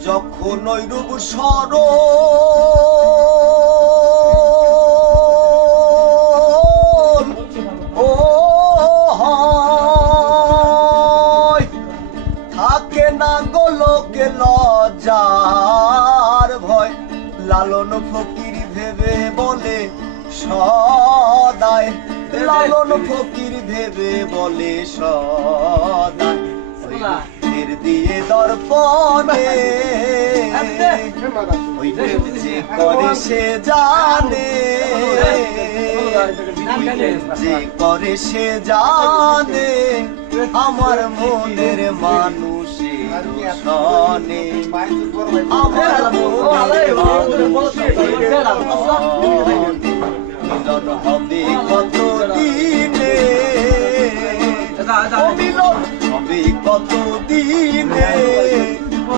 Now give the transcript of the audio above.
যখন ওই রূপ সর ও থাকে না গোলকে লজ্জার ভয় লালন ফকির ভেবে বলে সদায় লালন ফকির ভেবে বলে সদায় দিয়ে দর্পণে ওই যে করে সে জানে যে করে সে জানে আমার মনের মানুষের সনে আমার মনের মিলন হবে কত দিনে মিলন হবে কত দিনে